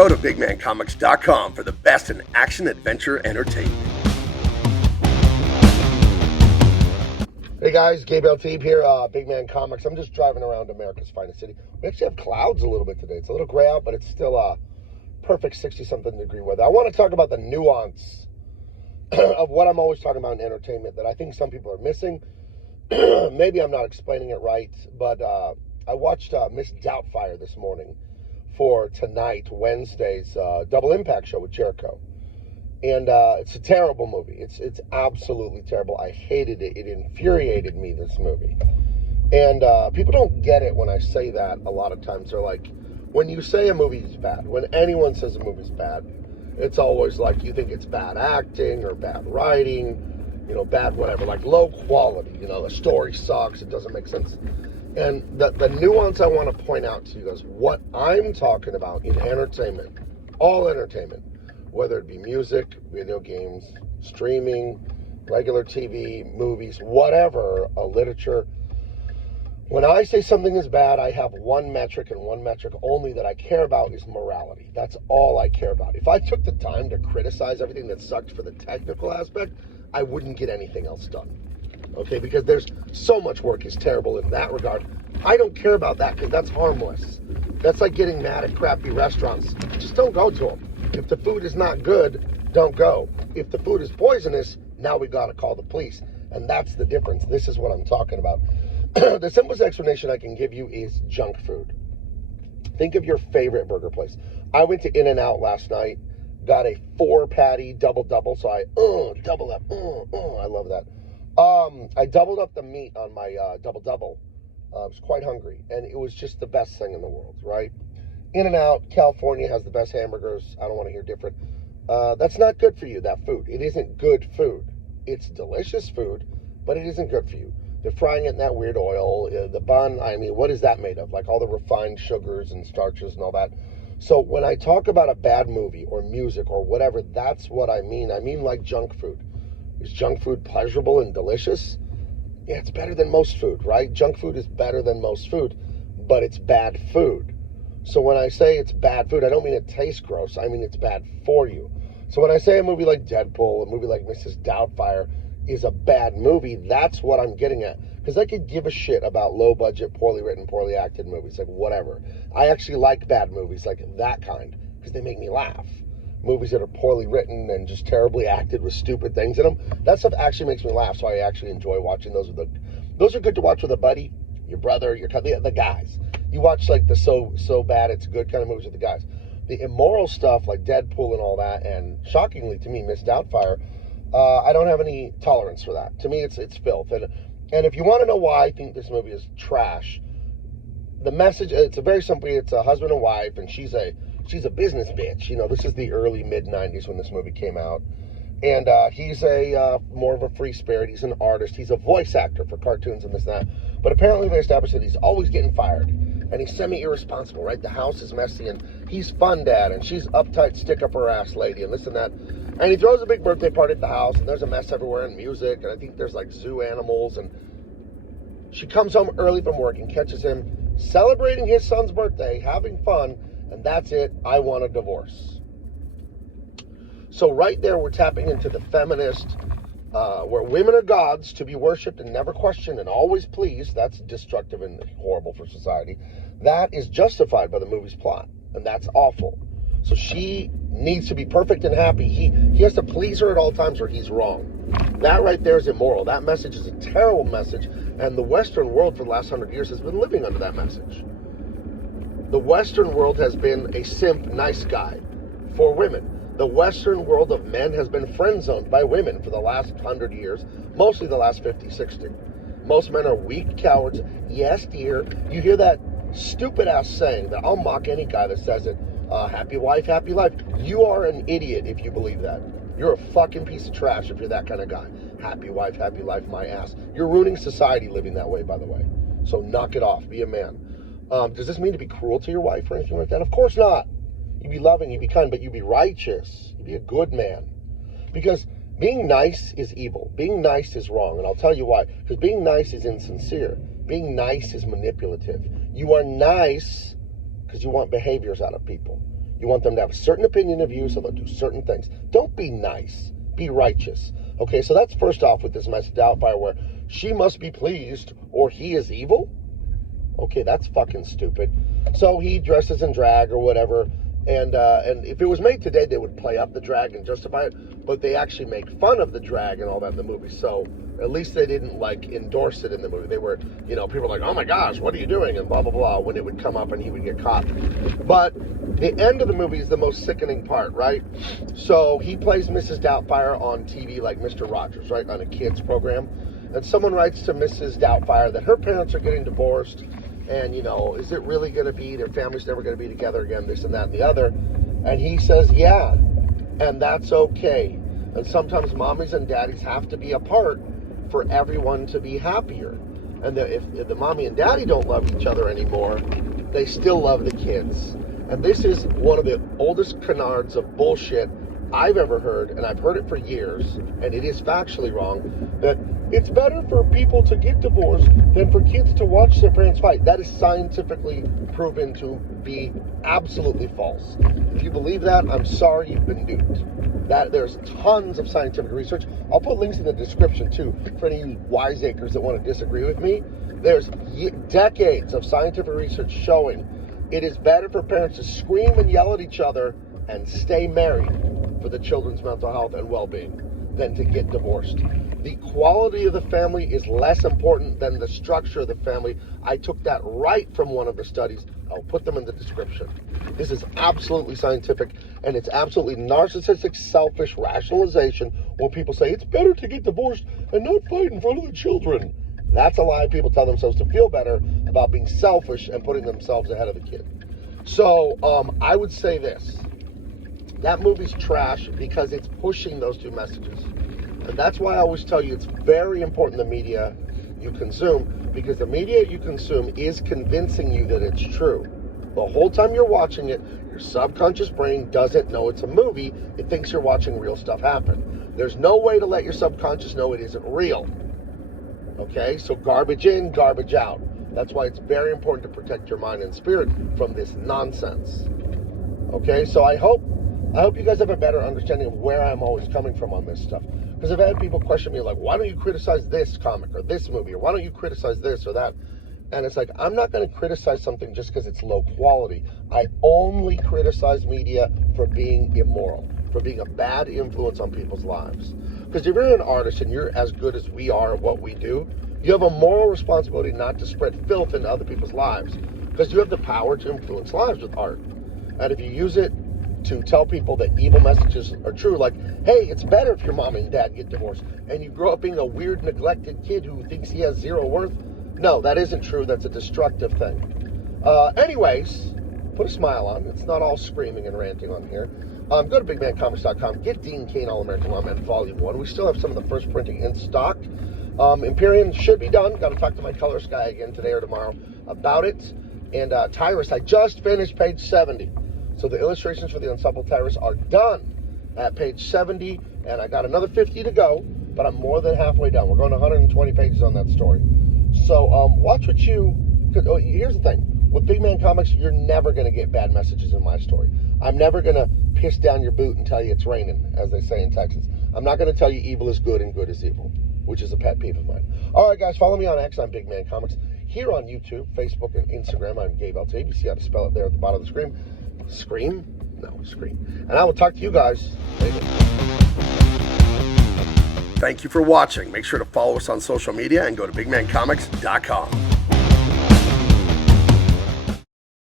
Go to bigmancomics.com for the best in action adventure entertainment. Hey guys, Gabe Eltaeb here, Big Man Comics. I'm just driving around America's finest city. We actually have clouds a little bit today. It's a little gray out, but it's still perfect 60-something degree weather. I want to talk about the nuance of what I'm always talking about in entertainment that I think some people are missing. Maybe I'm not explaining it right, but I watched Miss Doubtfire this morning for tonight, Wednesday's Double Impact show with Jericho. And it's a terrible movie. It's absolutely terrible. I hated it. It infuriated me, this movie. And people don't get it when I say that a lot of times. They're like, when you say a movie is bad, when anyone says a movie's bad, it's always like you think it's bad acting or bad writing, bad whatever, like low quality. The story sucks. It doesn't make sense. And the nuance I want to point out to you guys, what I'm talking about in entertainment, all entertainment, whether it be music, video games, streaming, regular TV, movies, whatever, literature. When I say something is bad, I have one metric and one metric only that I care about is morality. That's all I care about. If I took the time to criticize everything that sucked for the technical aspect, I wouldn't get anything else done. Okay, because there's so much work is terrible in that regard. I don't care about that because that's harmless. That's like getting mad at crappy restaurants. Just don't go to them. If the food is not good, don't go. If the food is poisonous, now we got to call the police. And that's the difference. This is what I'm talking about. The simplest explanation I can give you is junk food. Think of your favorite burger place. I went to In-N-Out last night, got a 4-patty double-double, so I double up. I love that. I doubled up the meat on my double-double. I was quite hungry, and it was just the best thing in the world, right? In-N-Out, California has the best hamburgers. I don't want to hear different. That's not good for you, that food. It isn't good food. It's delicious food, but it isn't good for you. They're frying it in that weird oil. The bun, what is that made of? Like all the refined sugars and starches and all that. So when I talk about a bad movie or music or whatever, that's what I mean. I mean like junk food. Is junk food pleasurable and delicious? Yeah, it's better than most food, right? Junk food is better than most food, but it's bad food. So when I say it's bad food, I don't mean it tastes gross. I mean it's bad for you. So when I say a movie like Deadpool, a movie like Mrs. Doubtfire is a bad movie, that's what I'm getting at. Because I could give a shit about low-budget, poorly written, poorly acted movies, like whatever. I actually like bad movies, like that kind, because they make me laugh. Movies that are poorly written and just terribly acted with stupid things in them, that stuff actually makes me laugh, so I actually enjoy watching those. Those are good to watch with a buddy, your brother, the guys. You watch like the so bad it's good kind of movies with the guys. The immoral stuff like Deadpool and all that, and shockingly to me, Miss Doubtfire, I don't have any tolerance for that. To me, it's filth. And if you want to know why I think this movie is trash, the message, it's a very simple, it's a husband and wife, and she's a business bitch. This is the early mid-90s when this movie came out. And he's more of a free spirit. He's an artist. He's a voice actor for cartoons and this and that. But apparently they established that he's always getting fired. And he's semi-irresponsible, right? The house is messy, and he's fun dad, and she's uptight, stick-up-her-ass lady, and this and that. And he throws a big birthday party at the house, and there's a mess everywhere, and music, and I think there's, like, zoo animals, and she comes home early from work and catches him celebrating his son's birthday, having fun, and that's it. I want a divorce. So right there, we're tapping into the feminist, where women are gods to be worshipped and never questioned and always pleased. That's destructive and horrible for society. That is justified by the movie's plot, and that's awful. So she needs to be perfect and happy. He has to please her at all times or he's wrong. That right there is immoral. That message is a terrible message, and the Western world for the last 100 years has been living under that message. The Western world has been a simp nice guy for women. The Western world of men has been friend-zoned by women for the last 100 years, mostly the last 50, 60. Most men are weak cowards. Yes, dear. You hear that stupid-ass saying that I'll mock any guy that says it, happy wife, happy life. You are an idiot if you believe that. You're a fucking piece of trash if you're that kind of guy. Happy wife, happy life, my ass. You're ruining society living that way, by the way. So knock it off. Be a man. Does this mean to be cruel to your wife or anything like that? Of course not. You be loving, you be kind, but you be righteous. You be a good man. Because being nice is evil. Being nice is wrong. And I'll tell you why. Because being nice is insincere. Being nice is manipulative. You are nice because you want behaviors out of people. You want them to have a certain opinion of you, so they'll do certain things. Don't be nice. Be righteous. Okay, so that's first off with this message to Doubtfire, where she must be pleased or he is evil. Okay, that's fucking stupid. So he dresses in drag or whatever, and if it was made today, they would play up the drag and justify it, but they actually make fun of the drag and all that in the movie, so at least they didn't, like, endorse it in the movie. They were, people were like, oh my gosh, what are you doing, and blah, blah, blah, when it would come up and he would get caught. But the end of the movie is the most sickening part, right? So he plays Mrs. Doubtfire on TV like Mr. Rogers, right, on a kids program, and someone writes to Mrs. Doubtfire that her parents are getting divorced, and, is it really going to be, their family's never going to be together again, this and that and the other. And he says, yeah, and that's okay. And sometimes mommies and daddies have to be apart for everyone to be happier. And if the mommy and daddy don't love each other anymore, they still love the kids. And this is one of the oldest canards of bullshit I've ever heard, and I've heard it for years, and it is factually wrong, that it's better for people to get divorced than for kids to watch their parents fight. That is scientifically proven to be absolutely false. If you believe that, I'm sorry, you've been duped. There's tons of scientific research. I'll put links in the description too for any of you wiseacres that want to disagree with me. There's decades of scientific research showing it is better for parents to scream and yell at each other and stay married for the children's mental health and well-being than to get divorced. The quality of the family is less important than the structure of the family. I took that right from one of the studies. I'll put them in the description. This is absolutely scientific, and it's absolutely narcissistic, selfish rationalization when people say it's better to get divorced and not fight in front of the children. That's a lie people tell themselves to feel better about being selfish and putting themselves ahead of the kid. So I would say this. That movie's trash because it's pushing those two messages. And that's why I always tell you it's very important the media you consume, because the media you consume is convincing you that it's true. The whole time you're watching it, your subconscious brain doesn't know it's a movie. It thinks you're watching real stuff happen. There's no way to let your subconscious know it isn't real. Okay? So garbage in, garbage out. That's why it's very important to protect your mind and spirit from this nonsense. Okay? So I hope you guys have a better understanding of where I'm always coming from on this stuff. Because I've had people question me like, why don't you criticize this comic or this movie, or why don't you criticize this or that? And it's like, I'm not going to criticize something just because it's low quality. I only criticize media for being immoral, for being a bad influence on people's lives. Because if you're an artist and you're as good as we are at what we do, you have a moral responsibility not to spread filth into other people's lives. Because you have the power to influence lives with art. And if you use it to tell people that evil messages are true, like, hey, it's better if your mom and dad get divorced, and you grow up being a weird, neglected kid who thinks he has zero worth. No, that isn't true. That's a destructive thing. Anyways, put a smile on. It's not all screaming and ranting on here. Go to bigmancomics.com. Get Dean Cain All-American Lawman Volume 1. We still have some of the first printing in stock. Imperium should be done. Got to talk to my colorist guy again today or tomorrow about it. And Tyrus, I just finished page 70. So the illustrations for the Ensemble Tyrus are done at page 70, and I got another 50 to go, but I'm more than halfway done. We're going 120 pages on that story. So watch what you... here's the thing. With Big Man Comics, you're never going to get bad messages in my story. I'm never going to piss down your boot and tell you it's raining, as they say in Texas. I'm not going to tell you evil is good and good is evil, which is a pet peeve of mine. All right, guys, follow me on X. I'm Big Man Comics. Here on YouTube, Facebook, and Instagram, I'm Gabe Eltaeb. You see how to spell it there at the bottom of the screen. Scream? No, scream. And I will talk to you guys later. Thank you for watching. Make sure to follow us on social media and go to bigmancomics.com.